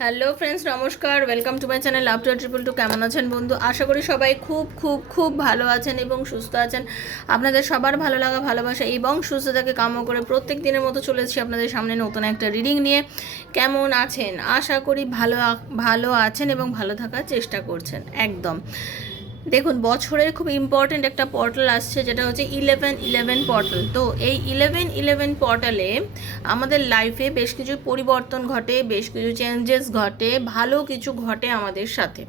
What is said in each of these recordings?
Hello friends, নমস্কার। Welcome to my channel love to triple two কেমন আছেন বন্ধু? আশা করি সবাই খুব খুব খুব ভালো আছেন এবং সুস্থ আছেন। আপনাদের সবার ভালো লাগা, ভালোবাসা এবং সুস্থতাকে কাম্য করে প্রত্যেক দিনের মতো চলেছি আপনাদের সামনে নতুন একটা রিডিং নিয়ে। কেমন আছেন? আশা করি ভালো ভালো আছেন এবং ভালো থাকার চেষ্টা করছেন, একদম। দেখুন, বছরের খুব ইম্পর্ট্যান্ট একটা পোর্টাল আসছে, যেটা হচ্ছে ইলেভেন ইলেভেন পোর্টাল তো এই ইলেভেন ইলেভেন পোর্টালে আমাদের লাইফে বেশ কিছু পরিবর্তন ঘটে, বেশ কিছু চেঞ্জেস ঘটে, ভালো কিছু ঘটে আমাদের সাথে।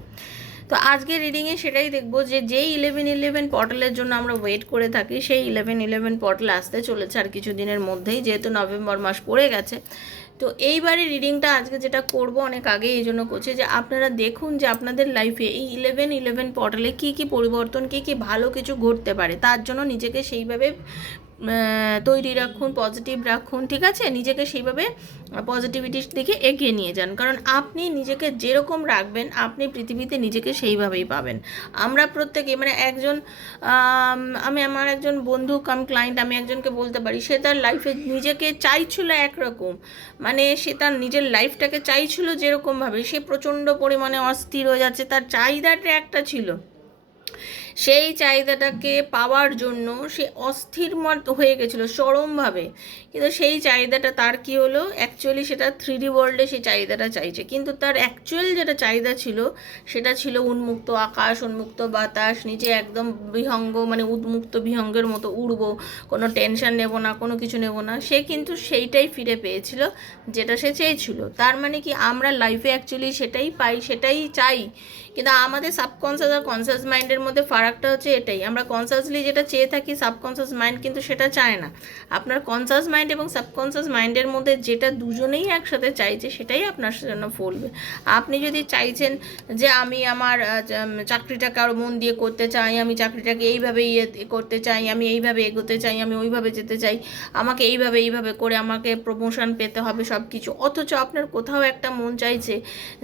তো আজকে রিডিংয়ে সেটাই দেখব যে, যেই ইলেভেন ইলেভেন পোর্টালের জন্য আমরা ওয়েট করে থাকি, সেই ইলেভেন ইলেভেন পোর্টাল আসতে চলেছে আর কিছু দিনের মধ্যেই, যেহেতু নভেম্বর মাস পড়ে গেছে। তো এইবারে রিডিংটা আজকে যেটা করব অনেক আগে এই জন্য করছে যে আপনারা দেখুন যে আপনাদের লাইফে এই ইলেভেন ইলেভেন পটলে কী কী পরিবর্তন, কী কী ভালো কিছু ঘটতে পারে। তার জন্য নিজেকে সেইভাবে তৈরি রাখুন পজিটিভ রাখুন, ঠিক আছে? নিজেকে সেইভাবে পজিটিভিটির দিকে এগিয়ে নিয়ে যান। কারণ আপনি নিজেকে যেরকম রাখবেন, আপনি পৃথিবীতে নিজেকে সেইভাবেই পাবেন। আমরা প্রত্যেকে মানে একজন, আমি আমার একজন বন্ধু, কাম ক্লায়েন্ট আমি একজনকে বলতে পারি, সে তার লাইফে নিজেকে চাইছিল একরকম। মানে সে তার নিজের লাইফটাকে চাইছিল যেরকমভাবে। সে প্রচণ্ড পরিমাণে অস্থির হয়ে যাচ্ছে, তার চাহিদাটা একটা ছিল। সেই চাহিদাটাকে পাওয়ার জন্য সে অস্থির মত হয়ে গেছিল চরমভাবে। কিন্তু সেই চাহিদাটা তার কি হলো? অ্যাকচুয়ালি সেটা থ্রি ডি ওয়ার্ল্ডে সেই চাহিদাটা চাইছে। কিন্তু তার অ্যাকচুয়াল যেটা চাহিদা ছিল, সেটা ছিল উন্মুক্ত আকাশ, উন্মুক্ত বাতাস, নিচে একদম বিহঙ্গ মানে উন্মুক্ত বিহঙ্গের মতো উড়বো, কোনো টেনশন নেব না, কোনো কিছু নেব না। সে কিন্তু সেইটাই ফিরে পেয়েছিল যেটা সে চেয়েছিল। তার মানে কি, আমরা লাইফে অ্যাকচুয়ালি সেটাই পাই, সেটাই চাই। কিন্তু আমাদের সাবকনসিয়াস আর কনসিয়াস মাইন্ডের মধ্যে ফারাকটা হচ্ছে এটাই। আমরা কনসিয়াসলি যেটা চেয়ে থাকি সাবকনসিয়াস মাইন্ড কিন্তু সেটা চায় না। আপনার কনসাস মাইন্ড এবং সাবকনসিয়াস মাইন্ডের মধ্যে যেটা দুজনেই একসাথে চাইছে সেটাই আপনার জন্য ফলবে। আপনি যদি চাইছেন যে আমি আমার চাকরিটাকে আরও মন দিয়ে করতে চাই, আমি চাকরিটাকে এইভাবে ইয়ে করতে চাই, আমি এইভাবে এগোতে চাই, আমি ওইভাবে যেতে চাই, আমাকে এইভাবে এইভাবে করে আমাকে প্রমোশন পেতে হবে সব কিছু অথচ আপনার কোথাও একটা মন চাইছে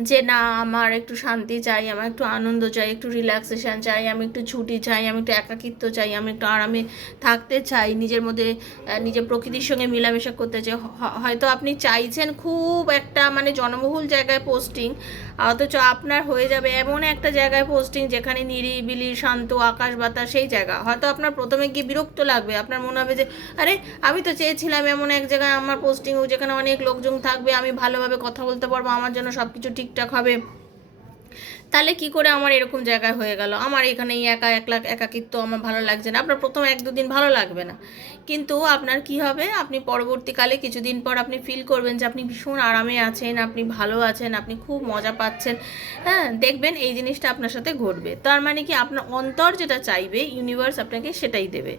যে না, আমার একটু শান্তি চাই, আমার একটু আনন্দ চাই, একটু রিল্যাক্সেশন চাই, আমি একটু ছুটি চাই, আমি একটু একাকিত্ব চাই, আমি একটু আরামে থাকতে চাই, নিজের মধ্যে নিজের প্রকৃতির সঙ্গে মেলামেশা করতে চাই। হয়তো আপনি চাইছেন খুব একটা মানে জনবহুল জায়গায় পোস্টিং অথচ আপনার হয়ে যাবে এমন একটা জায়গায় পোস্টিং যেখানে নিরিবিলি, শান্ত, আকাশ বাতাস সেই জায়গা। হয়তো আপনার প্রথমে গিয়ে বিরক্ত লাগবে, আপনার মনে হবে যে, আরে, আমি তো চেয়েছিলাম এমন এক জায়গায় আমার পোস্টিং যেখানে অনেক লোকজন থাকবে, আমি ভালোভাবে কথা বলতে পারব, আমার জন্য সব কিছু ঠিকঠাক হবে। তাহলে কি করে আমার এরকম জায়গায় হয়ে গেল? আমার এখানে একা, একলা, একাকিত্ব আমার ভালো লাগছে না। আপনার প্রথম এক দুদিন ভালো লাগবে না। কিন্তু আপনার কি হবে? আপনি পরবর্তীকালে কিছুদিন পর আপনি ফিল করবেন যে আপনি ভীষণ আরামে আছেন, আপনি ভালো আছেন, আপনি খুব মজা পাচ্ছেন। হ্যাঁ দেখবেন এই জিনিসটা আপনার সাথে ঘটবে। তার মানে কি আপনার অন্তর যেটা চাইবে ইউনিভার্স আপনাকে সেটাই দেবে।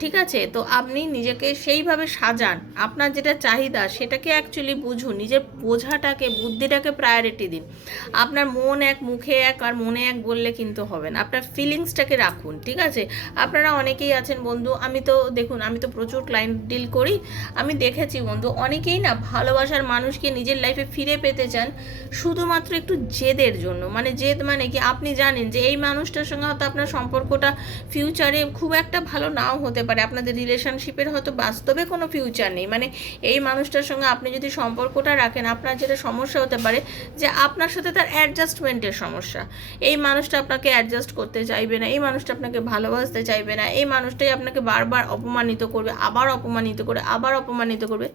ঠিক আছে? তো আপনি নিজেকে সেইভাবে সাজান। আপনার যেটা চাহিদা, সেটাকে অ্যাকচুয়ালি বুঝুন। নিজের বোঝাটাকে, বুদ্ধিটাকে প্রায়োরিটি দিন। আপনার মন এক মুখে এক আর মনে এক বললে কিন্তু হবে না। আপনার ফিলিংসটাকে রাখুন, ঠিক আছে? আপনারা অনেকেই আছেন বন্ধু, আমি তো দেখুন, আমি তো প্রচুর ক্লায়েন্ট ডিল করি। আমি দেখেছি বন্ধু, অনেকেই না ভালোবাসার মানুষকে নিজের লাইফে ফিরে পেতে চান শুধুমাত্র একটু জেদের জন্য। মানে জেদ মানে কি? আপনি জানেন যে এই মানুষটার সঙ্গে হয়তো আপনার সম্পর্কটা ফিউচারে খুব একটা ভালো নাও হতে পারে। আপনাদের রিলেশনশিপের হয়তো বাস্তবে কোনো ফিউচার নেই। মানে এই মানুষটার সঙ্গে আপনি যদি সম্পর্কটা রাখেন, আপনার যেটা সমস্যা হতে পারে যে আপনার সাথে তার অ্যাডজাস্টমেন্টের সমস্যা এই মানুষটা আপনাকে অ্যাডজাস্ট করতে চাইবে না, এই মানুষটা আপনাকে ভালোবাসতে চাইবে না, এই মানুষটাই আপনাকে বারবার অপমানিত করবে, আবার অপমানিত করে আবার অপমানিত করবে।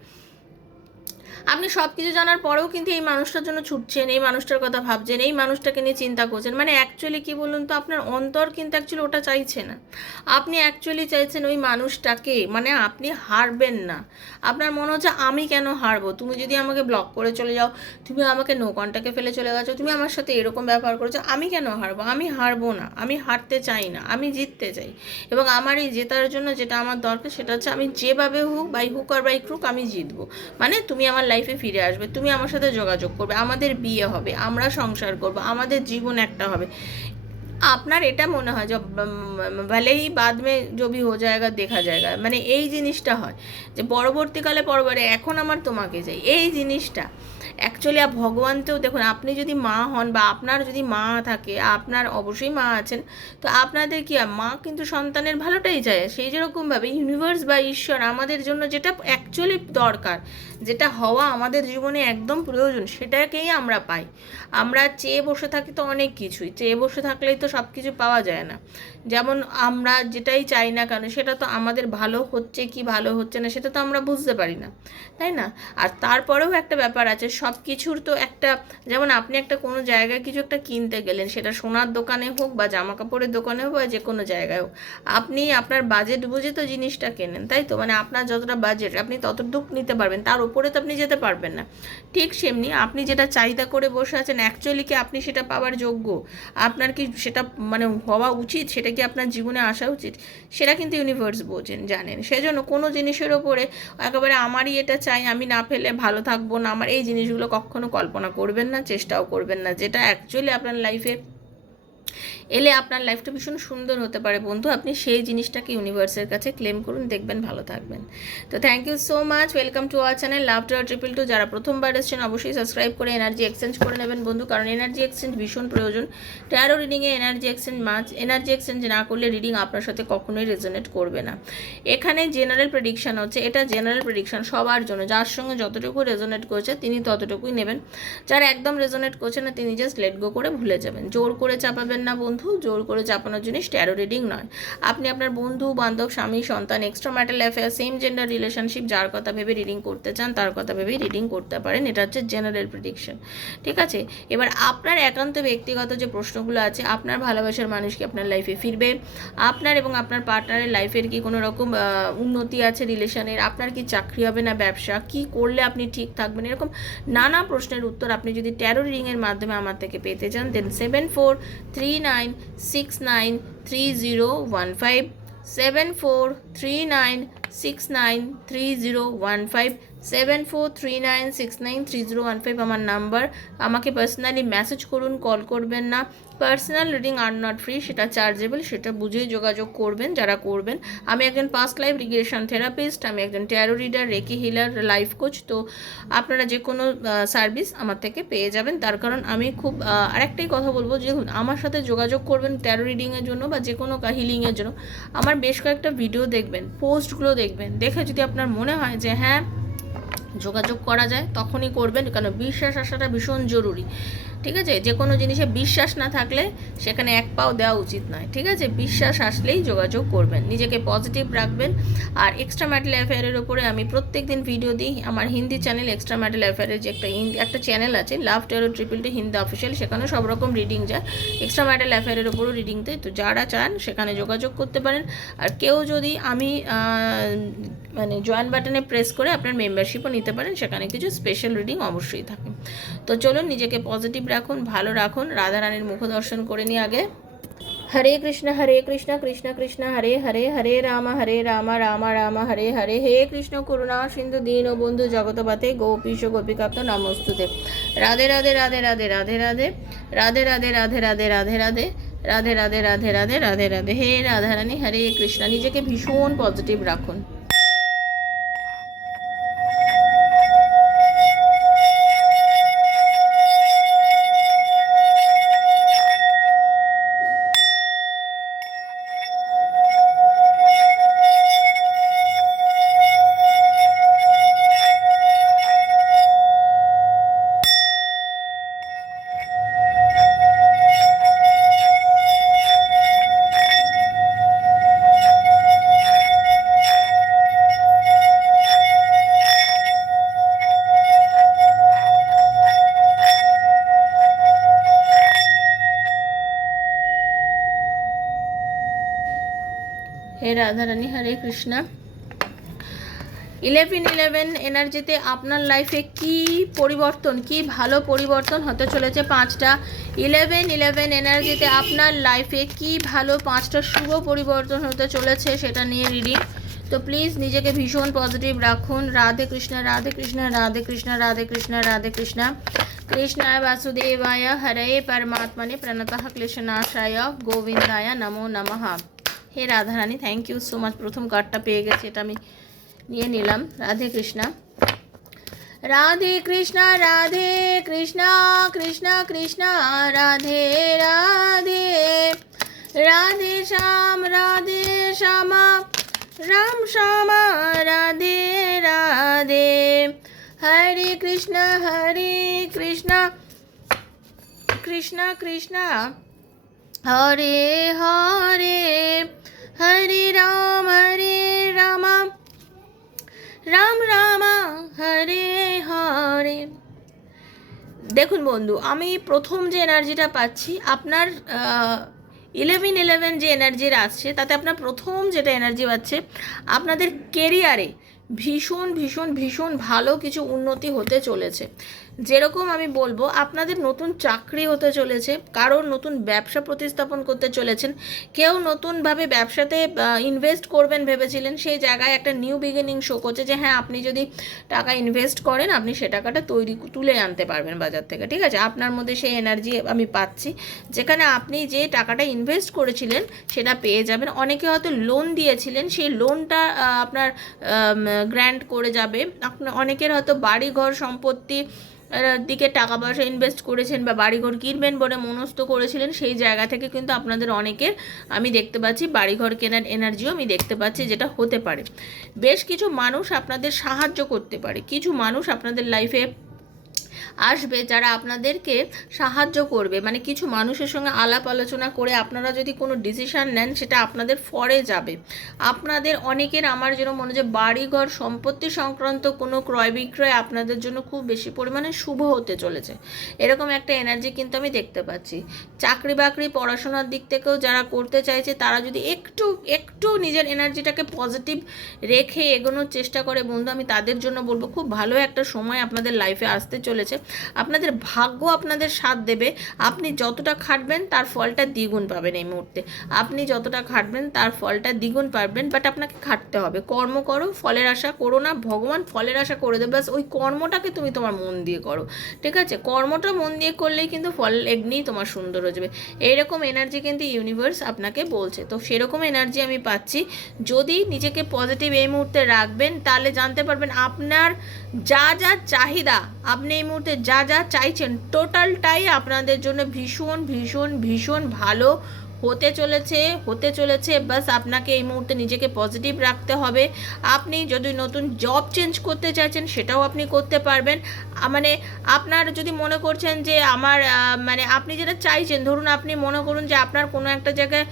আপনি সব কিছু জানার পরেও কিন্তু এই মানুষটার জন্য ছুটছেন, এই মানুষটার কথা ভাবছেন, এই মানুষটাকে নিয়ে চিন্তা করছেন। মানে অ্যাকচুয়ালি কি বলুন তো, আপনার অন্তর কিন্তু অ্যাকচুয়ালি ওটা চাইছে না। আপনি অ্যাকচুয়ালি চাইছেন ওই মানুষটাকে মানে আপনি হারবেন না। আপনার মনে হচ্ছে, আমি কেন হারবো? তুমি যদি আমাকে ব্লক করে চলে যাও, তুমি আমাকে নো ফেলে চলে গেছো, তুমি আমার সাথে এরকম ব্যবহার করেছ, আমি কেন হারবো? আমি হারবো না, আমি হারতে চাই না, আমি জিততে চাই। এবং আমার এই জেতার জন্য যেটা আমার দরকার, সেটা হচ্ছে আমি যেভাবে হোক বাই হুক আর বাই ক্রুক আমি জিতবো। মানে তুমি আমার লাইফে লাইফে ফিরে আসবে, তুমি আমার সাথে যোগাযোগ করবে, আমাদের বিয়ে হবে, আমরা সংসার করব, আমাদের জীবন একটা হবে। আপনার এটা মনে হয় যে ভলেই বাদ মে জবি হো জায়গা, দেখা জায়গা। মানে এই জিনিসটা হয় যে, পরবর্তীকালে পরবারে এখন আমার তোমাকে চাই। এই জিনিসটা অ্যাকচুয়ালি ভগবানকেও দেখুন, আপনি যদি মা হন বা আপনার যদি মা থাকে, আপনার অবশ্যই মা আছেন, তো আপনাদের কি মা কিন্তু সন্তানের ভালোটাই চায়। সেই যেরকমভাবে ইউনিভার্স বা ঈশ্বর আমাদের জন্য যেটা অ্যাকচুয়ালি দরকার, যেটা হওয়া আমাদের জীবনে একদম প্রয়োজন, সেটাকেই আমরা পাই। আমরা চেয়ে বসে থাকি তো অনেক কিছুই, চেয়ে বসে থাকলেই তো সব কিছু পাওয়া যায় না। যেমন আমরা যেটাই চাই না কেন, সেটা তো আমাদের ভালো হচ্ছে কি ভালো হচ্ছে না, সেটা তো আমরা বুঝতে পারি না, তাই না? আর তারপরেও একটা ব্যাপার আছে, সব কিছুর তো একটা, যেমন আপনি একটা কোনো জায়গায় কিছু একটা কিনতে গেলেন, সেটা সোনার দোকানে হোক বা জামা কাপড়ের দোকানে হোক বা যে কোনো জায়গায় হোক, আপনি আপনার বাজেট বুঝে তো জিনিসটা কেনেন, তাই তো? মানে আপনার যতটা বাজেট আপনি ততটুক নিতে পারবেন, তার উপরে তো আপনি যেতে পারবেন না। ঠিক সেমনি আপনি যেটা চাহিদা করে বসে আছেন অ্যাকচুয়ালি কি আপনি সেটা পাওয়ার যোগ্য? আপনার কি সেটা মানে হওয়া উচিত? সেটা কি আপনার জীবনে আসা উচিত? সেটা কিন্তু ইউনিভার্স বোঝেন, জানেন। সেজন্য কোনো জিনিসের ওপরে একেবারে আমারই এটা চাই, আমি না ফেলে ভালো থাকব না, আমার এই জিনিসগুলো কখনো কল্পনা করবেন না চেষ্টাও করবেন না। যেটা অ্যাকচুয়ালি আপনার লাইফে এলে আপনার লাইফটা ভীষণ সুন্দর হতে পারে। বন্ধু, আপনি সেই জিনিসটাকে ইউনিভার্সের কাছে ক্লেম করুন, দেখবেন ভালো থাকবেন। তো thank you so much welcome to our channel love to triple two যারা প্রথমবার এসেছেন, অবশ্যই সাবস্ক্রাইব করে এনার্জি এক্সচেঞ্জ করে নেবেন বন্ধু, কারণ এনার্জি এক্সচেঞ্জ ভীষণ প্রয়োজন। ট্যারো রিডিংয়ে এনার্জি এক্সচেঞ্জ মাছ এনার্জি এক্সচেঞ্জ না করলে রিডিং আপনার সাথে কখনোই রেজোনেট করবে না। এখানে জেনারেল প্রেডিকশন হচ্ছে, এটা জেনারেল প্রেডিকশন সবার জন্য। যার সঙ্গে যতটুকু রেজোনেট করছে, তিনি ততটুকুই নেবেন। যারা একদম রেজোনেট করছে না, তিনি জাস্ট লেট গো করে ভুলে যাবেন। জোর করে চাপাবেন না বন্ধু, জোর করে চাপানোর জিনিস ট্যারো রিডিং নয়। আপনি আপনার বন্ধু, বান্ধব, স্বামী, সন্তান extra marital affair same gender relationship যার কথা ভেবে রিডিং করতে চান, তার কথা ভেবেই রিডিং করতে পারেন। এটা হচ্ছে জেনারেল প্রেডিকশন ঠিক আছে? এবার আপনার একান্ত ব্যক্তিগত যে প্রশ্নগুলো আছে, আপনার ভালোবাসার মানুষ কি আপনার লাইফে ফিরবে? আপনার এবং আপনার পার্টনারের লাইফের কি কোনো রকম উন্নতি আছে রিলেশনের আপনার কি চাকরি হবে না ব্যবসা? কি করলে আপনি ঠিক থাকবেন? এরকম নানা প্রশ্নের উত্তর আপনি যদি ট্যারো রিডিংয়ের মাধ্যমে আমার থেকে পেতে চান then seven four three nine six nine three zero one five seven four three nine six nine three zero one five seven four three nine six nine three zero one five আমার number আমাকে personally message করুন call করবেন না। Personal reading are not free সেটা chargeable সেটা বুঝেই যোগাযোগ করবেন, যারা করবেন। আমি একজন পাস্ট লাইফ রিগ্রেশন থেরাপিস্ট আমি একজন tarot reader reiki healer life coach তো আপনারা যে কোনো সার্ভিস আমার থেকে পেয়ে যাবেন। তার কারণ আমি খুব আরেকটাই কথা বলব যে আমার সাথে যোগাযোগ করবেন ট্যারো রিডিংয়ের জন্য বা যে কোনো হিলিংয়ের জন্য। আমার বেশ কয়েকটা ভিডিও দেখবেন পোস্টগুলো দেখবেন। দেখে যদি আপনার মনে হয় যে হ্যাঁ যোগাযোগ করা যায় তখনই করবেন। কারণ বিশ্বাস আসাটা ভীষণ জরুরি। ঠিক আছে? যে কোনো জিনিসে বিশ্বাস না থাকলে সেখানে এক পাও দেওয়া উচিত নয়, ঠিক আছে? বিশ্বাস আসলেই যোগাযোগ করবেন, নিজেকে পজিটিভ রাখবেন। আর এক্সট্রা ম্যাটেল অ্যাফেয়ারের উপরে আমি প্রত্যেক দিন ভিডিও দিই। আমার হিন্দি চ্যানেল এক্সট্রা ম্যাটেল অ্যাফেয়ারের যে একটা একটা চ্যানেল আছে love tarot triple T Hindi official সেখানে সব রকম রিডিং যায়। এক্সট্রা ম্যাটেল অ্যাফেয়ারের উপরও রিডিং দেয় তো যারা চান, সেখানে যোগাযোগ করতে পারেন। আর কেউ যদি আমি মানে জয়েন বাটনে প্রেস করে আপনার মেম্বারশিপও নিতে পারেন, সেখানে কিছু স্পেশাল রিডিং অবশ্যই থাকে। তো চলুন নিজেকে পজিটিভ রাখুন ভালো রাখুন রাধা রানীর মুখ দর্শন করে নিই আগে হরে কৃষ্ণ হরে কৃষ্ণ কৃষ্ণ কৃষ্ণ হরে হরে হরে রাম হরে রাম রাম রাম হরে হরে হে কৃষ্ণ করুণা সিন্ধু দীন ও বন্ধু জগতপাতে গোপীশ গোপিকাপ্ত নমস্তুতে রাধে রাধে রাধে রাধে রাধে রাধে রাধে রাধে রাধে রাধে রাধে রাধে রাধে রাধে রাধে রাধে রাধে রাধে হে রাধারানী হরে কৃষ্ণ নিজেকে ভীষণ পজিটিভ রাখুন হে রাধারানী হরে কৃষ্ণা। ইলেভেন ইলেভেন এনার্জিতে আপনার লাইফে কি পরিবর্তন, কি ভালো পরিবর্তন হতে চলেছে পাঁচটা? ইলেভেন ইলেভেন এনার্জিতে আপনার লাইফে কি ভালো পাঁচটা শুভ পরিবর্তন হতে চলেছে সেটা নিয়ে রিডিং তো প্লিজ নিজেকে ভীষণ পজিটিভ রাখুন। রাধে কৃষ্ণ রাধে কৃষ্ণ রাধে কৃষ্ণ রাধে কৃষ্ণ রাধে কৃষ্ণ। কৃষ্ণায় বাসুদেবায় হরে পরমাত্মনে প্রণতঃ ক্লেশনাশায় গোবিন্দায় নমো নমঃ। হে Radharani thank you so much প্রথম কার্ডটা পেয়ে গেছি, এটা আমি নিয়ে নিলাম। রাধে কৃষ্ণা। রাধে কৃষ্ণ রাধে কৃষ্ণ কৃষ্ণ কৃষ্ণ, রাধে রাধে। রাধে শ্যাম, রাধে শ্যামা, রাম শ্যামা, রাধে রাধে। হরে কৃষ্ণ হরে কৃষ্ণ কৃষ্ণ কৃষ্ণ। হরে হরে দেখুন বন্ধু, আমি প্রথম যে এনার্জিটা পাচ্ছি, আপনার ইলেভেন ইলেভেন যে এনার্জির আসছে, তাতে আপনার প্রথম যেটা এনার্জি পাচ্ছে, আপনাদের কেরিয়ারে ভীষণ ভীষণ ভীষণ ভালো কিছু উন্নতি হতে চলেছে। যেরকম আমি বলব, আপনাদের নতুন চাকরি হতে চলেছে, কারোর নতুন ব্যবসা প্রতিস্থাপন করতে চলেছেন, কেউ নতুনভাবে ব্যবসাতে ইনভেস্ট করবেন ভেবেছিলেন, সেই জায়গায় একটা নিউ বিগিনিং শো করছে যে হ্যাঁ আপনি যদি টাকা ইনভেস্ট করেন, আপনি সে টাকাটা তৈরি তুলে আনতে পারবেন বাজার থেকে, ঠিক আছে? আপনার মধ্যে সেই এনার্জি আমি পাচ্ছি, যেখানে আপনি যে টাকাটা ইনভেস্ট করেছিলেন, সেটা পেয়ে যাবেন। অনেকে হয়তো লোন দিয়েছিলেন, সেই লোনটা আপনার গ্র্যান্ড করে যাবে। আপনার অনেকের হয়তো বাড়ি ঘর সম্পত্তি দিকে টাকা পয়সা ইনভেস্ট করেছেন বা বাড়িঘর কিনবেন বলে মনস্থ করেছিলেন, সেই জায়গা থেকে কিন্তু আপনাদের অনেকের আমি দেখতে পাচ্ছি বাড়িঘর কেনার এনার্জিও আমি দেখতে পাচ্ছি যেটা হতে পারে। বেশ কিছু মানুষ আপনাদের সাহায্য করতে পারে, কিছু মানুষ আপনাদের লাইফে আসবে, যারা আপনাদেরকে সাহায্য করবে মানে কিছু মানুষের সঙ্গে আলাপ আলোচনা করে আপনারা যদি কোনো ডিসিশান নেন, সেটা আপনাদের ফরে যাবে। আপনাদের অনেকের আমার যেন মনে যে বাড়িঘর সম্পত্তি সংক্রান্ত কোনো ক্রয় বিক্রয় আপনাদের জন্য খুব বেশি পরিমাণে শুভ হতে চলেছে। এরকম একটা এনার্জি কিন্তু আমি দেখতে পাচ্ছি। চাকরি বাকরি, পড়াশোনার দিক থেকেও যারা করতে চাইছে, তারা যদি একটু একটু নিজের এনার্জিটাকে পজিটিভ রেখে এগোনোর চেষ্টা করে, বন্ধু, আমি তাদের জন্য বলব, খুব ভালো একটা সময় আপনাদের লাইফে আসতে চলেছে। আপনাদের ভাগ্য আপনাদের সাথ দেবে। আপনি যতটা খাটবেন, তার ফলটা দ্বিগুণ পাবেন এই মুহূর্তে। আপনি যতটা খাটবেন, তার ফলটা দ্বিগুণ পাবেন বাট আপনাকে খাটতে হবে। কর্ম করো, ফলের আশা করো না, ভগবান ফলের আশা করে দেবে। ব্যাস, ওই কর্মটাকে তুমি তোমার মন দিয়ে করো। ঠিক আছে? কর্মটা মন দিয়ে করলেই কিন্তু ফল এমনিই তোমার সুন্দর হয়ে যাবে। এইরকম এনার্জি কিন্তু ইউনিভার্স আপনাকে বলছে। তো সেরকম এনার্জি আমি পাচ্ছি। যদি নিজেকে পজিটিভ এই মুহূর্তে রাখবেন, তাহলে জানতে পারবেন আপনার যা যা চাহিদা আপনি এই মুহূর্তে যা যা চাইছেন টোটালটাই আপনাদের জন্য ভীষণ ভীষণ ভীষণ ভালো হতে চলেছে হতে চলেছে, বাস আপনাকে এই মুহূর্তে নিজেকে পজিটিভ রাখতে হবে। আপনি যদি নতুন জব চেঞ্জ করতে চাইছেন, সেটাও আপনি করতে পারবেন। মানে আপনার যদি মনে করছেন যে আমার মানে আপনি যেটা চাইছেন, ধরুন আপনি মনে করুন যে আপনার কোনো একটা জায়গায়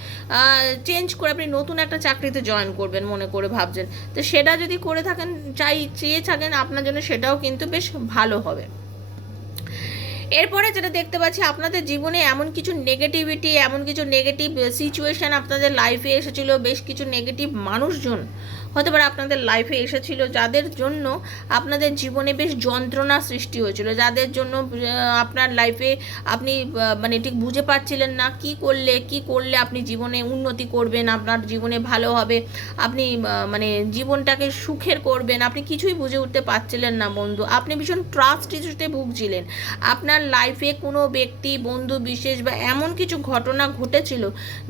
চেঞ্জ করে আপনি নতুন একটা চাকরিতে জয়েন করবেন মনে করে ভাবছেন। তো সেটা যদি করে থাকেন, চাই, চেয়ে থাকেন, আপনার জন্য সেটাও কিন্তু বেশ ভালো হবে। এরপরে যেটা দেখতে পাচ্ছি, আপনাদের জীবনে এমন কিছু নেগেটিভিটি এমন কিছু নেগেটিভ সিচুয়েশান আপনাদের লাইফে এসেছিল, বেশ কিছু নেগেটিভ মানুষজন হতে পারে আপনাদের লাইফে এসেছিল, যাদের জন্য আপনাদের জীবনে বেশ যন্ত্রণা সৃষ্টি হয়েছিল, যাদের জন্য আপনার লাইফে আপনি মানে ঠিক বুঝে পাচ্ছিলেন না কি করলে কি করলে আপনি জীবনে উন্নতি করবেন, আপনার জীবনে ভালো হবে, আপনি মানে জীবনটাকে সুখের করবেন, আপনি কিছুই বুঝে উঠতে পারছিলেন না বন্ধু। আপনি ভীষণ ট্রাস্ট ইস্যুতে ভুগছিলেন। আপনার লাইফে কোনো ব্যক্তি, বন্ধু, বিশেষ বা এমন কিছু ঘটনা ঘটেছিল,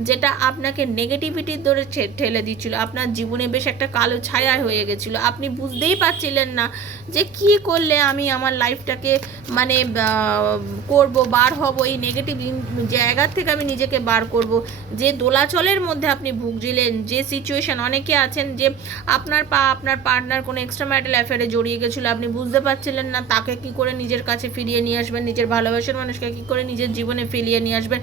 যেটা আপনাকে নেগেটিভিটির ধরে ঠেলে দিচ্ছিল, আপনার জীবনে বেশ একটা কালো ছায়া হয়ে গেছিল। আপনি বুঝতেই পারছিলেন না যে কি করলে আমি আমার লাইফটাকে মানে করব, বার হব, এই নেগেটিভ জায়গার থেকে আমি নিজেকে বার করব। যে দোলাচলের মধ্যে আপনি ভুগছিলেন, যে সিচুয়েশান অনেকে আছেন যে আপনার পা, আপনার পার্টনার কোনো এক্সট্রা ম্যারিটাল অ্যাফেয়ারে জড়িয়ে গেছিল, আপনি বুঝতে পারছিলেন না, তাকে কি করে নিজের কাছে ফিরিয়ে নিয়ে আসবেন, নিজের ভালোবাসার মানুষকে কী করে নিজের জীবনে ফিরিয়ে নিয়ে আসবেন?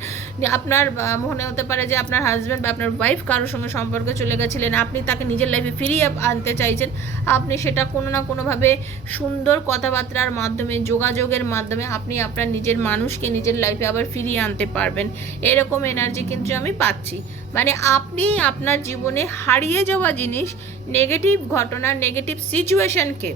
আপনার মনে হতে পারে যে আপনার হাজব্যান্ড বা আপনার ওয়াইফ কারোর সঙ্গে সম্পর্কে চলে গেছিলেন, আপনি তাকে নিজের লাইফে ফিরিয়ে আনতে চাইছেন, আপনি সেটা কোনো না কোনোভাবে সুন্দর কথাবার্তার মাধ্যমে, যোগাযোগের মাধ্যমে আপনি আপনার নিজের মানুষকে নিজের লাইফে আবার ফিরিয়ে আনতে পারবেন। এরকম এনার্জি কিন্তু আমি পাচ্ছি। মানে আপনি আপনার জীবনে হারিয়ে যাওয়া জিনিস নেগেটিভ ঘটনা নেগেটিভ সিচুয়েশনকে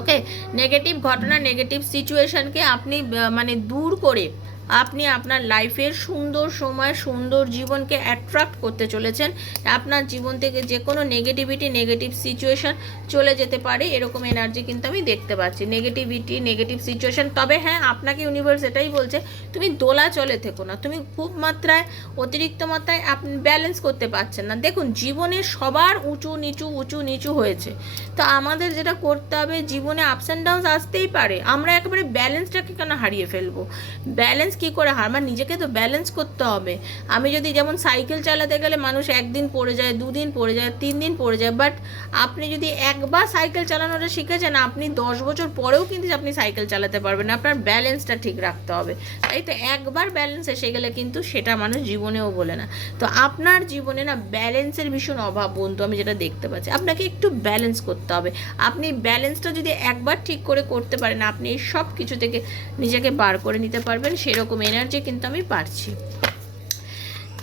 ওকে নেগেটিভ ঘটনা নেগেটিভ সিচুয়েশনকে আপনি মানে দূর করে আপনি আপনার লাইফের সুন্দর সময়, সুন্দর জীবনকে অ্যাট্রাক্ট করতে চলেছেন। আপনার জীবন থেকে যে কোনো নেগেটিভিটি নেগেটিভ সিচুয়েশান চলে যেতে পারে, এরকম এনার্জি কিন্তু আমি দেখতে পাচ্ছি। নেগেটিভিটি নেগেটিভ সিচুয়েশান তবে হ্যাঁ আপনাকে ইউনিভার্স এটাই বলছে, তুমি দোলা চলে থেকো না। তুমি খুব মাত্রায়, অতিরিক্ত মাত্রায় আপনি ব্যালেন্স করতে পারছেন না। দেখুন, জীবনে সবার উঁচু, নিচু উঁচু, নিচু হয়েছে। তো আমাদের যেটা করতে হবে, জীবনে আপস অ্যান্ড ডাউনস আসতেই পারে। আমরা একেবারে ব্যালেন্সটাকে কেন হারিয়ে ফেলব? ব্যালেন্স কি করে হয় আমার নিজেকে তো ব্যালেন্স করতে হবে। আমি যদি যেমন সাইকেল চালাতে গেলে মানুষ একদিন পড়ে যায়, দুদিন পড়ে যায় তিন দিন পড়ে যায় বাট আপনি যদি একবার সাইকেল চালানোটা শিখেছেন, আপনি দশ বছর পরেও কিন্তু আপনি সাইকেল চালাতে পারবেন। আপনার ব্যালেন্সটা ঠিক রাখতে হবে। তাই তো একবার ব্যালেন্স এসে গেলে কিন্তু সেটা মানুষ জীবনেও বলে না। তো আপনার জীবনে না ব্যালেন্সের ভীষণ অভাব বন্ধু, আমি যেটা দেখতে পাচ্ছি। আপনাকে একটু ব্যালেন্স করতে হবে। আপনি ব্যালেন্সটা যদি একবার ঠিক করে করতে পারেন, আপনি এই সব কিছু থেকে নিজেকে বার করে নিতে পারবেন, সেরকম এনার্জি কিন্তু আমি পারছি।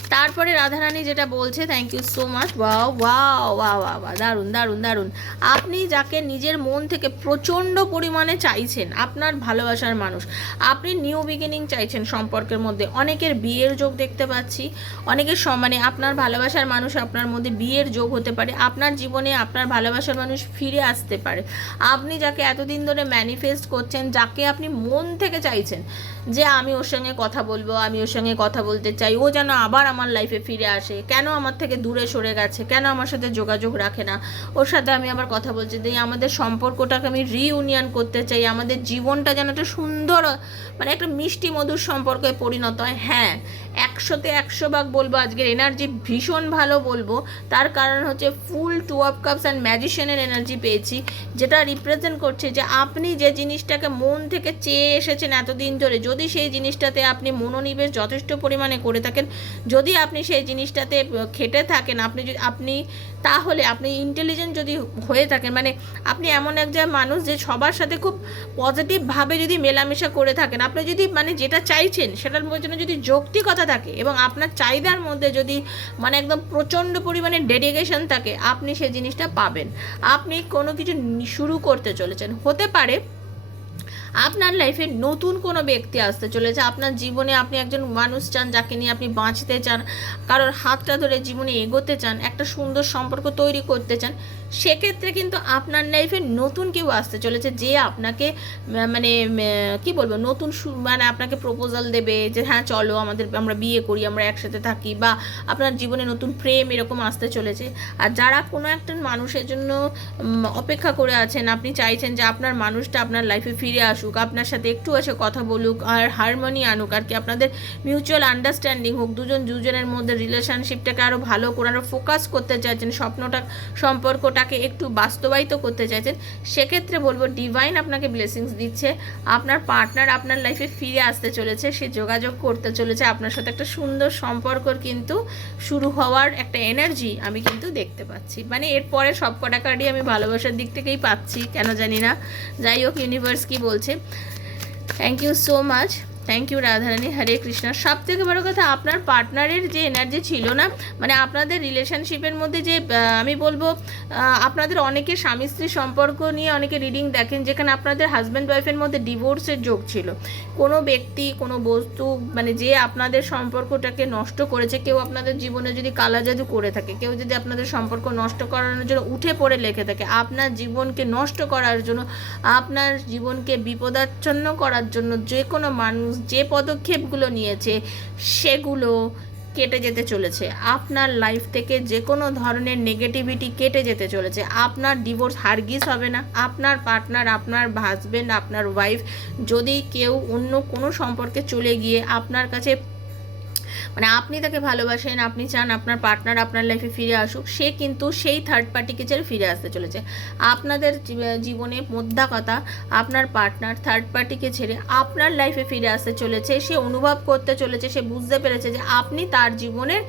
তারপরে রাধারানী যেটা বলছে thank you so much wow wow ওয়া ওয়া ওয়া দারুণ দারুণ দারুণ। আপনি যাকে নিজের মন থেকে প্রচণ্ড পরিমাণে চাইছেন, আপনার ভালোবাসার মানুষ, আপনি নিউ বিগিনিং চাইছেন সম্পর্কের মধ্যে। অনেকের বিয়ের যোগ দেখতে পাচ্ছি, অনেকের স- মানে আপনার ভালোবাসার মানুষ আপনার মধ্যে বিয়ের যোগ হতে পারে, আপনার জীবনে আপনার ভালোবাসার মানুষ ফিরে আসতে পারে। আপনি যাকে এতদিন ধরে ম্যানিফেস্ট করছেন, যাকে আপনি মন থেকে চাইছেন যে আমি ওর সঙ্গে কথা বলব, আমি ওর সঙ্গে কথা বলতে চাই। ও যেন আবার আমার লাইফে ফিরে আসে। কেন আমার থেকে দূরে সরে গেছে? কেন আমার সাথে যোগাযোগ রাখে না? ওর সাথে আমি আবার কথা বলছি। যে আমাদের সম্পর্কটাকে আমি রিউনিয়ন করতে চাই। আমাদের জীবনটা যেন একটা সুন্দর মানে একটা মিষ্টি মধুর সম্পর্কে পরিণত হয়। হ্যাঁ একশোতে একশো ভাগ বলব। আজকের এনার্জি ভীষণ ভালো বলব। তার কারণ হচ্ছে ফুল টু অফ কাপস অ্যান্ড ম্যাজিশিয়ানের এনার্জি পেয়েছি। যেটা রিপ্রেজেন্ট করছে যে আপনি যে জিনিসটাকে মন থেকে চেয়ে এসেছেন এতদিন ধরে যদি সেই জিনিসটাতে আপনি মনোনিবেশ যথেষ্ট পরিমাণে করে থাকেন, যদি আপনি সেই জিনিসটাতে খেটে থাকেন, আপনি যদি, আপনি তাহলে আপনি ইন্টেলিজেন্ট যদি হয়ে থাকেন মানে আপনি এমন একজন মানুষ যে সবার সাথে খুব পজিটিভভাবে যদি মেলামেশা করে থাকেন, আপনি যদি মানে যেটা চাইছেন সেটার জন্য যদি যৌক্তিকতা থাকে এবং আপনার চাহিদার মধ্যে যদি মানে একদম প্রচণ্ড পরিমাণে ডেডিকেশন থাকে, আপনি সেই জিনিসটা পাবেন। আপনি কোনো কিছু শুরু করতে চলেছেন। হতে পারে আপনার লাইফে নতুন কোনো ব্যক্তি আসতে চলেছে, আপনার জীবনে আপনি একজন মানুষ চান যাকে নিয়ে আপনি বাঁচতে চান, কারোর হাতটা ধরে জীবনে এগোতে চান, একটা সুন্দর সম্পর্ক তৈরি করতে চান, সেক্ষেত্রে কিন্তু আপনার লাইফে নতুন কেউ আসতে চলেছে যে আপনাকে মানে কি বলব, নতুন মানে আপনাকে প্রপোজাল দেবে যে হ্যাঁ চলো আমাদের, আমরা বিয়ে করি, আমরা একসাথে থাকি বা আপনার জীবনে নতুন প্রেম এরকম আসতে চলেছে। আর যারা কোনো একটা মানুষের জন্য অপেক্ষা করে আছেন, আপনি চাইছেন যে আপনার মানুষটা আপনার লাইফে ফিরে আসুক, আপনার সাথে একটু এসে কথা বলুক আর হারমোনি আনুক। আর কি আপনাদের মিউচুয়াল আন্ডারস্ট্যান্ডিং হোক, দুজন দুজনের মধ্যে রিলেশনশিপটাকে আরও ভালো করে আরও ফোকাস করতে চাইছেন, স্বপ্নটা সম্পর্কটাকে একটু বাস্তবায়িত করতে চাইছেন, সেক্ষেত্রে বলব ডিভাইন আপনাকে ব্লেসিংস দিচ্ছে। আপনার পার্টনার আপনার লাইফে ফিরে আসতে চলেছে, সে যোগাযোগ করতে চলেছে। আপনার সাথে একটা সুন্দর সম্পর্কর কিন্তু শুরু হওয়ার একটা এনার্জি আমি কিন্তু দেখতে পাচ্ছি। মানে এরপরে সব কটা কার্ডই আমি ভালোবাসার দিক থেকেই পাচ্ছি, কেন জানি না। যাই হোক ইউনিভার্স কি বলছে? Thank you so much thank you Radharani Hare Krishna সব থেকে বড় কথা, আপনার পার্টনারের যে এনার্জি ছিল না মানে আপনাদের রিলেশনশিপের মধ্যে যে আমি বলব আপনাদের অনেকে স্বামী স্ত্রী সম্পর্ক নিয়ে অনেকে রিডিং দেখেন, যেখানে আপনাদের হাজব্যান্ড ওয়াইফের মধ্যে ডিভোর্সের যোগ ছিল। কোনো ব্যক্তি, কোনো বস্তু মানে যে আপনাদের সম্পর্কটাকে নষ্ট করেছে, কেউ আপনাদের জীবনে যদি কালা জাদু করে থাকে, কেউ যদি আপনাদের সম্পর্ক নষ্ট করানোর জন্য উঠে পড়ে লেখে থাকে, আপনার জীবনকে নষ্ট করার জন্য, আপনার জীবনকে বিপদাচ্ছন্ন করার জন্য যে কোনো মানুষ যে পদক্ষেপগুলো নিয়েছে, সেগুলো কেটে যেতে চলেছে। আপনার লাইফ থেকে যে কোনো ধরনের নেগেটিভিটি কেটে যেতে চলেছে। আপনার ডিভোর্স হারগিস হবে না। আপনার পার্টনার আপনার হাজব্যান্ড আপনার ওয়াইফ যদি কেউ অন্য কোনো সম্পর্কে চলে গিয়ে আপনার কাছে মানে আপনি তাকে ভালোবাসেন, আপনি চান আপনার পার্টনার আপনার লাইফে ফিরে আসুক, সে কিন্তু সেই থার্ড পার্টিকে ছেড়ে ফিরে আসতে চলেছে। আপনাদের জীবনে মোদ্দা কথা, আপনার পার্টনার থার্ড পার্টিকে ছেড়ে আপনার লাইফে ফিরে আসতে চলেছে, সে অনুভব করতে চলেছে, সে বুঝতে পেরেছে যে আপনি তার জীবনের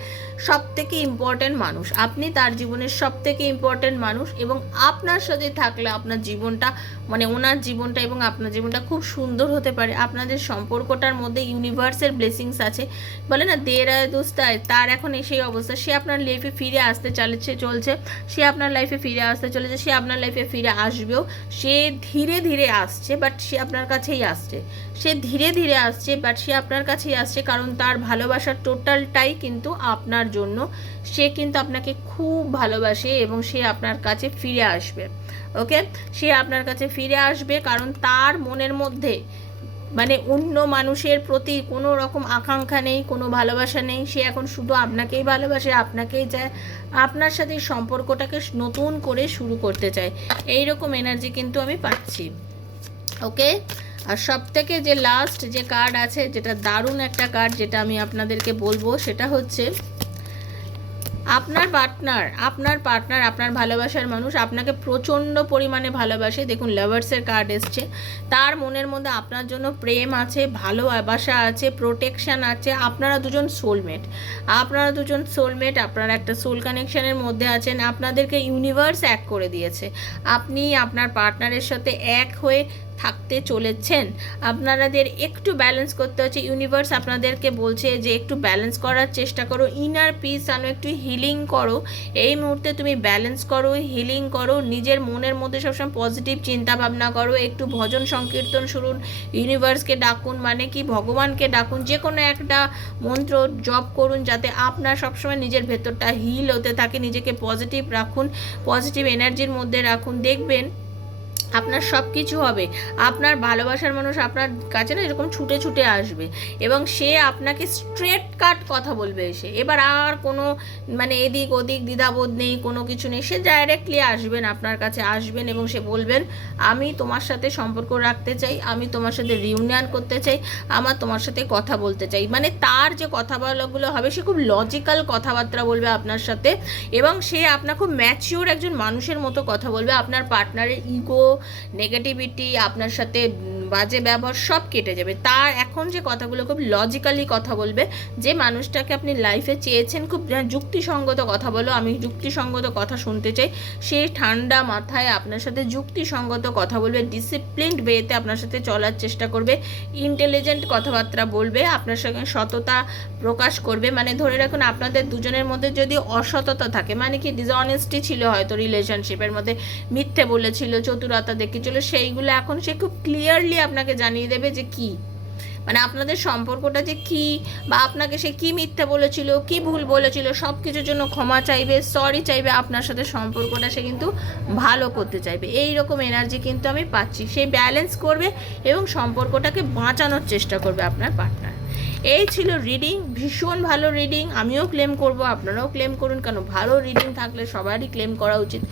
সব থেকে ইম্পর্ট্যান্ট মানুষ। আপনি তার জীবনের সব থেকে ইম্পর্টেন্ট মানুষ এবং আপনার সাথে থাকলে আপনার জীবনটা মানে ওনার জীবনটা এবং আপনার জীবনটা খুব সুন্দর হতে পারে। আপনাদের সম্পর্কটার মধ্যে ইউনিভার্সের ব্লেসিংস আছে। বলে না দেরায় দোস্তায়, তার এখন সেই অবস্থা। সে আপনার লাইফে ফিরে আসতে চলেছে, চলছে। সে আপনার লাইফে ফিরে আসতে চলেছে, সে আপনার লাইফে ফিরে আসবেও। সে ধীরে ধীরে আসছে বাট সে আপনার কাছেই আসছে। সে ধীরে ধীরে আসছে বাট সে আপনার কাছেই আসছে কারণ তার ভালোবাসার টোটালটাই কিন্তু আপনার জন্য। সে কিন্তু আপনাকে খুব ভালোবাসে এবং সে আপনার কাছে ফিরে আসবে ওকে সে আপনার কাছে ফিরে আসবে কারণ তার মনের মধ্যে মানে অন্য মানুষের প্রতি কোনো রকম আকাঙ্ক্ষা নেই, কোনো ভালোবাসা নেই। সে এখন শুধু আপনাকেই ভালোবাসে, আপনাকেই চায়, আপনার সাথে সম্পর্কটাকে নতুন করে শুরু করতে চায়। এই রকম এনার্জি কিন্তু আমি পাচ্ছি। ওকে আর সব থেকে যে লাস্ট যে কার্ড আছে, যেটা দারুণ একটা কার্ড যেটা আমি আপনাদেরকে বলব, সেটা হচ্ছে আপনার পার্টনার আপনার পার্টনার আপনার ভালোবাসার মানুষ আপনাকে প্রচণ্ড পরিমাণে ভালোবাসে। দেখুন লাভার্সের কার্ড এসছে। তার মনের মধ্যে আপনার জন্য প্রেম আছে, ভালোবাসা আছে প্রোটেকশন আছে। আপনারা দুজন সোলমেট আপনারা দুজন সোলমেট আপনারা একটা সোল কানেকশানের মধ্যে আছেন। আপনাদেরকে ইউনিভার্স এক করে দিয়েছে। আপনি আপনার পার্টনারের সাথে এক হয়ে থাকতে চলেছেন। আপনাদের একটু ব্যালেন্স করতে হচ্ছে। ইউনিভার্স আপনাদেরকে বলছে যে, একটু ব্যালেন্স করার চেষ্টা করো। ইনার পিস আনো একটু হিলিং করো। এই মুহূর্তে তুমি ব্যালেন্স করো হিলিং করো। নিজের মনের মধ্যে সবসময় পজিটিভ চিন্তা ভাবনা করো। একটু ভজন সংকীর্তন শুনুন। ইউনিভার্সকে ডাকুন মানে কি ভগবানকে ডাকুন। যে কোনো একটা মন্ত্র জপ করুন, যাতে আপনার সবসময় নিজের ভেতরটা হিল হতে থাকে। নিজেকে পজিটিভ রাখুন পজিটিভ এনার্জির মধ্যে রাখুন। দেখবেন আপনার সব কিছু হবে। আপনার ভালোবাসার মানুষ আপনার কাছে না এরকম ছুটে ছুটে আসবে। এবং সে আপনাকে স্ট্রেট কাট কথা বলবে এসে। এবার আর কোনো মানে এদিক ওদিক দ্বিধাবোধ নেই, কোনো কিছু নেই। সে ডাইরেক্টলি আসবেন আপনার কাছে, আসবেন এবং সে বলবেন, আমি তোমার সাথে সম্পর্ক রাখতে চাই, আমি তোমার সাথে রিউনিয়ন করতে চাই, আমার তোমার সাথে কথা বলতে চাই। মানে তার যে কথাগুলো হবে, সে খুব লজিক্যাল কথাবার্তা বলবে আপনার সাথে। এবং সে আপনার খুব ম্যাচিওর একজন মানুষের মতো কথা বলবে। আপনার পার্টনারের ইগো নেগেটিভিটি আপনার সাথে বাজে ব্যবহার সব কেটে যাবে। তার এখন যে কথাগুলো খুব লজিক্যালি কথা বলবে, যে মানুষটাকে আপনি লাইফে চেয়েছেন, খুব যুক্তিসঙ্গত কথা বলো, আমি যুক্তিসঙ্গত কথা শুনতে চাই, সে ঠান্ডা মাথায় আপনার সাথে যুক্তিসঙ্গত কথা বলবে ডিসিপ্লিনড ওয়েতে আপনার সাথে চলার চেষ্টা করবে ইন্টেলিজেন্ট কথাবার্তা বলবে, আপনার সঙ্গে সততা প্রকাশ করবে। মানে ধরে রাখুন, আপনাদের দুজনের মধ্যে যদি অসততা থাকে মানে কি ডিসঅনেস্টি ছিল হয়তো রিলেশনশিপের মধ্যে, মিথ্যে বলেছিল, চতুরতা দেখিয়েছিল সেইগুলো এখন সে খুব ক্লিয়ারলি আপনাকে জানিয়ে দেবে যে কি। মানে আপনাদের সম্পর্কটা যে কি বা আপনাকে সে কি মিথ্যে বলেছিল, কি ভুল বলেছিল সব কিছুর জন্য ক্ষমা চাইবে সরি চাইবে, আপনার সাথে সম্পর্কটা সে কিন্তু ভালো করতে চাইবে। এই রকম এনার্জি কিন্তু আমি পাচ্ছি। সে ব্যালেন্স করবে এবং সম্পর্কটাকে বাঁচানোর চেষ্টা করবে আপনার পার্টনার এই ছিল রিডিং ভীষণ ভালো রিডিং আমিও ক্লেম করব, আপনারাও ক্লেম করুন। কেন? ভালো রিডিং থাকলে সবারই ক্লেম করা উচিত।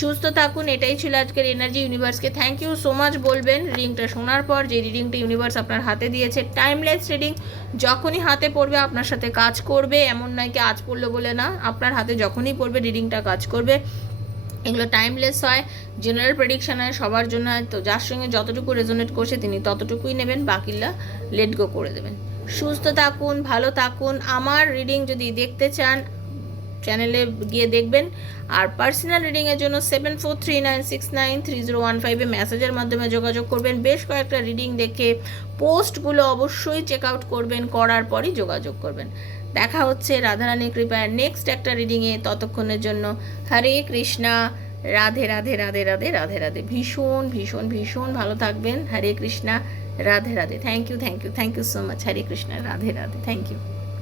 সুস্থ থাকুন, এটাই ছিল আজকের এনার্জি ইউনিভার্সকে থ্যাংক ইউ সো মাচ বলবেন। রিডিংটা শোনার পর যে রিডিংটা ইউনিভার্স আপনার হাতে দিয়েছে টাইমলেস রিডিং যখনই হাতে পড়বে আপনার সাথে কাজ করবে, এমন নয় কি আজ পড়ল বলে না, আপনার হাতে যখনই পড়বে রিডিংটা কাজ করবে। এগুলো টাইমলেস হয় জেনারেল প্রেডিকশান হয়, সবার জন্য হয়, তো যার সঙ্গে যতটুকু রেজোনেট করছে তিনি ততটুকুই নেবেন বাকিলা লেট গো করে দেবেন। সুস্থ থাকুন, ভালো থাকুন। আমার রিডিং যদি দেখতে চান চ্যানেলে গিয়ে দেখবেন। আর পার্সোনাল রিডিংয়ের জন্য seven four three nine six nine three zero one ফাইভে মেসেজের মাধ্যমে যোগাযোগ করবেন। বেশ কয়েকটা রিডিং দেখে পোস্টগুলো অবশ্যই চেক আউট করবেন, করার পরই যোগাযোগ করবেন। দেখা হচ্ছে, রাধারানী কৃপায়। নেক্সট একটা রিডিংয়ে ততক্ষণের জন্য হরে কৃষ্ণা, রাধে রাধে রাধে রাধে রাধে রাধে। ভীষণ ভীষণ ভীষণ ভালো থাকবেন। Hare Krishna, Radhe Radhe. Thank you thank you thank you so much Hare Krishna, Radhe Radhe. Thank you